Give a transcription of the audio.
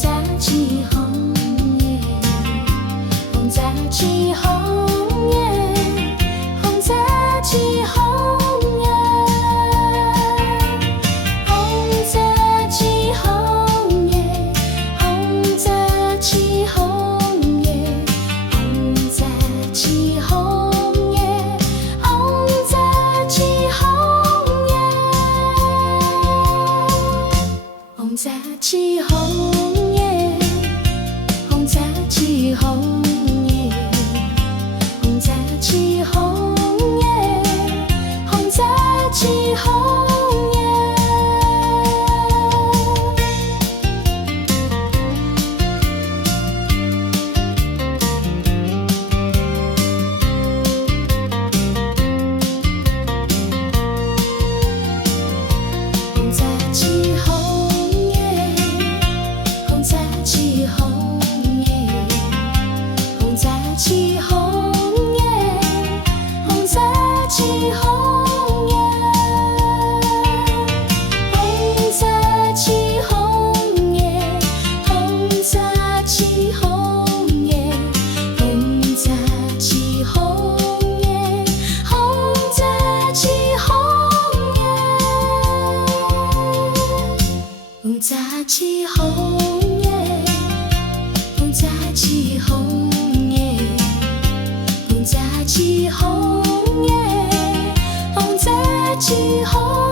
在起红叶，红在起红叶，红在起红叶，红在起红叶，红在起红叶，红在起红叶，红在起红叶，红在起红叶，红在起红叶，红在起红叶，红在起红叶。红在起红叶，红在起红叶，红在起红叶，红在起红叶，红在起红叶，红在起红叶，红在起红叶，红在起红叶，红在起红叶，红在起红叶，红在起红叶，红在起红。